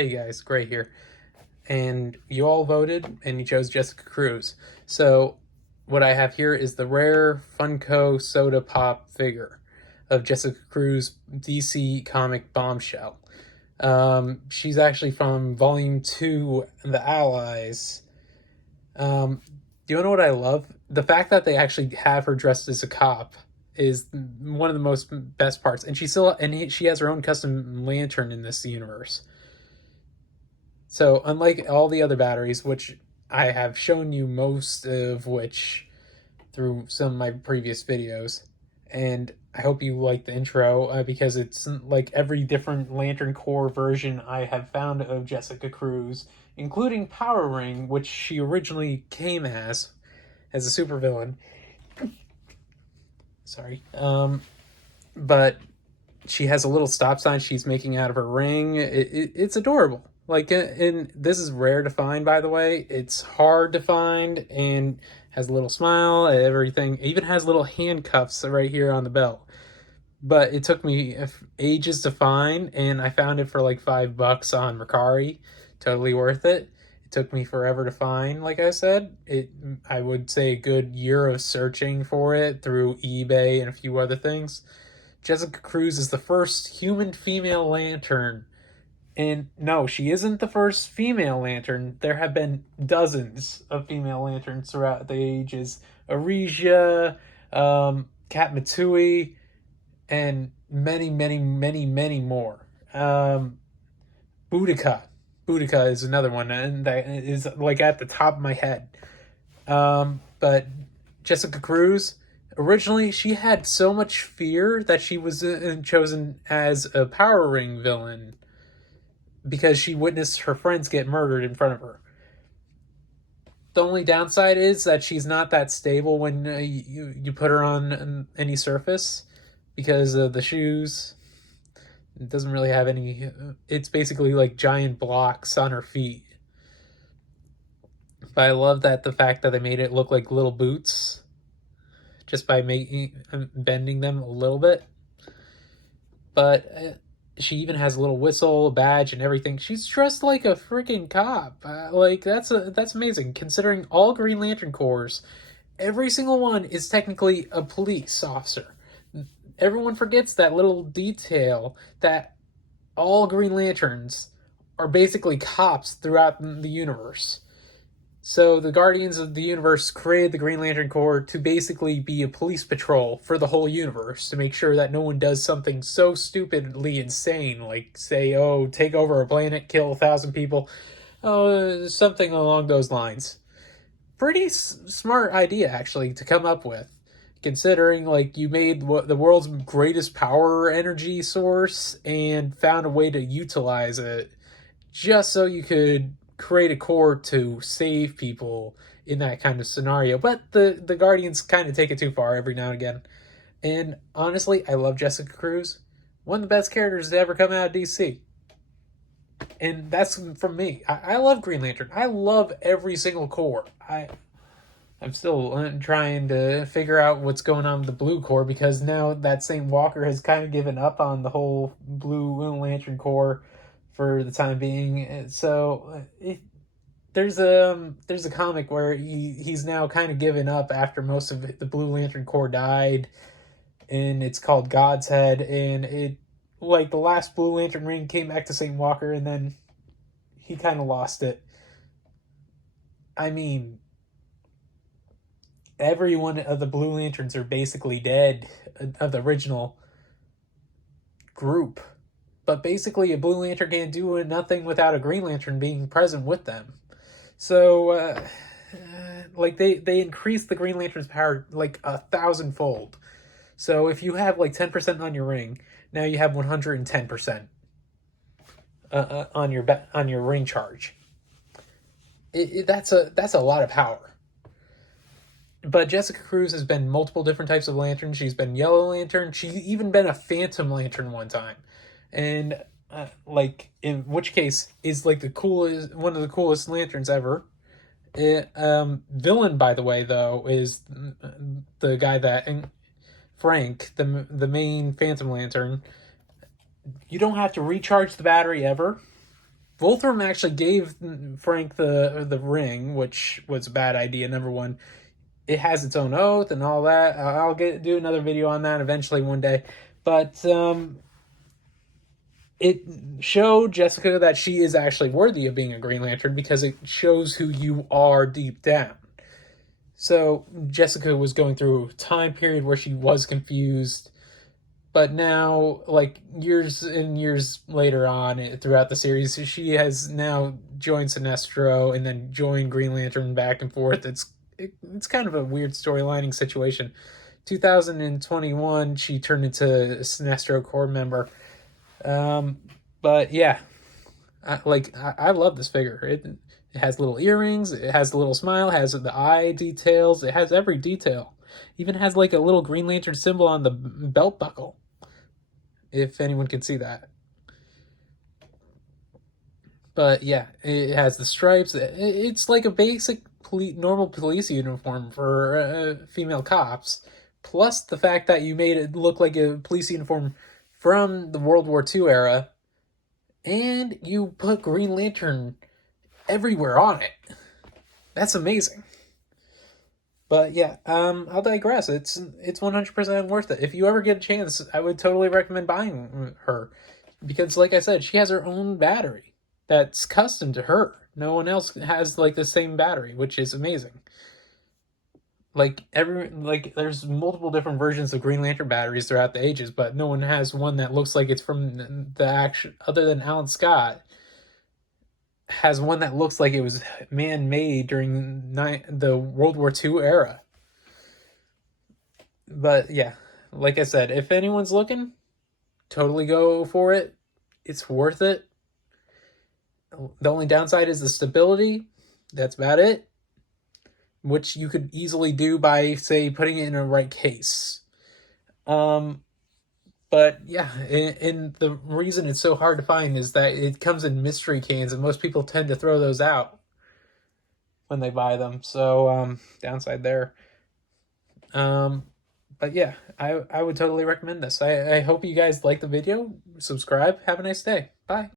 Hey guys, Gray here. And you all voted and you chose Jessica Cruz. So, what I have here is the rare Funko Soda Pop figure of Jessica Cruz DC comic Bombshell. She's actually from Volume 2, The Allies. Do you know what I love? The fact that they actually have her dressed as a cop is one of the most best parts. And she has her own custom lantern in this universe. So, unlike all the other batteries, which I have shown you most of which through some of my previous videos, and I hope you like the intro because it's like every different Lantern Core version I have found of Jessica Cruz, including Power Ring, which she originally came as a supervillain. Sorry. But she has a little stop sign she's making out of her ring. It's adorable. Like, and this is rare to find, by the way. It's hard to find and has a little smile, everything. It even has little handcuffs right here on the belt. But it took me ages to find, and I found it for like $5 on Mercari. Totally worth it. It took me forever to find, like I said. I would say a good year of searching for it through eBay and a few other things. Jessica Cruz is the first human female lantern. And no, she isn't the first female lantern. There have been dozens of female lanterns throughout the ages. Arisia, Kat Matsui, and many, many, many, many more. Boudica. Boudica is another one, and that is like at the top of my head. But Jessica Cruz, originally she had so much fear that she was chosen as a Power Ring villain because she witnessed her friends get murdered in front of her. The only downside is that she's not that stable when you put her on any surface because of the shoes. It doesn't really have any. It's basically like giant blocks on her feet. But I love that the fact that they made it look like little boots just by making bending them a little bit. But she even has a little whistle, a badge, and everything. She's dressed like a freaking cop. Like that's amazing considering all Green Lantern Corps. Every single one is technically a police officer. Everyone forgets that little detail that all Green Lanterns are basically cops throughout the universe. So the Guardians of the Universe created the Green Lantern Corps to basically be a police patrol for the whole universe to make sure that no one does something so stupidly insane, like say, oh, take over a planet, kill 1,000 people, something along those lines. Pretty smart idea, actually, to come up with, considering like you made the world's greatest power energy source and found a way to utilize it just so you could create a core to save people in that kind of scenario. But the Guardians kind of take it too far every now and again. And honestly, I love Jessica Cruz. One of the best characters to ever come out of DC. And that's from me. I love Green Lantern. I love every single core. I'm still trying to figure out what's going on with the Blue Corps because now that St. Walker has kind of given up on the whole Blue Lantern Corps for the time being. So there's a comic where he's now kind of given up after most of the Blue Lantern Corps died, and it's called God's Head, and it like the last Blue Lantern ring came back to St. Walker, and then he kind of lost it. I mean, every one of the Blue Lanterns are basically dead of the original group. But basically, a Blue Lantern can't do nothing without a Green Lantern being present with them. So, like, they increase the Green Lantern's power like 1,000-fold. So if you have like 10% on your ring, now you have 110% on your ring charge. That's a lot of power. But Jessica Cruz has been multiple different types of lanterns. She's been Yellow Lantern. She's even been a Phantom Lantern one time. And like in which case is like one of the coolest lanterns ever. Villain, by the way, though, is the guy that Frank, the main Phantom Lantern. You don't have to recharge the battery ever. Voltrum actually gave Frank the ring, which was a bad idea. Number one, it has its own oath and all that. I'll do another video on that eventually one day. But it showed Jessica that she is actually worthy of being a Green Lantern because it shows who you are deep down. So Jessica was going through a time period where she was confused, but now, like years and years later on throughout the series, she has now joined Sinestro and then joined Green Lantern back and forth. It's kind of a weird storylining situation. 2021, she turned into a Sinestro Corps member. But yeah, I love this figure. It has little earrings, it has the little smile, has the eye details, it has every detail. Even has like a little Green Lantern symbol on the belt buckle, if anyone can see that. But yeah, it has the stripes. It's like a basic normal police uniform for female cops, plus the fact that you made it look like a police uniform from the World War II era, and you put Green Lantern everywhere on it. That's amazing. But yeah, I'll digress. It's 100% worth it. If you ever get a chance, I would totally recommend buying her, because like I said, she has her own battery that's custom to her. No one else has like the same battery, which is amazing. Like there's multiple different versions of Green Lantern batteries throughout the ages, but no one has one that looks like it's from the action, other than Alan Scott has one that looks like it was man-made during the World War II era. But yeah, like I said, if anyone's looking, totally go for it. It's worth it. The only downside is the stability. That's about it, which you could easily do by, say, putting it in a right case. But yeah, and the reason it's so hard to find is that it comes in mystery cans, and most people tend to throw those out when they buy them. So downside there. But yeah, I would totally recommend this. I hope you guys like the video. Subscribe. Have a nice day. Bye.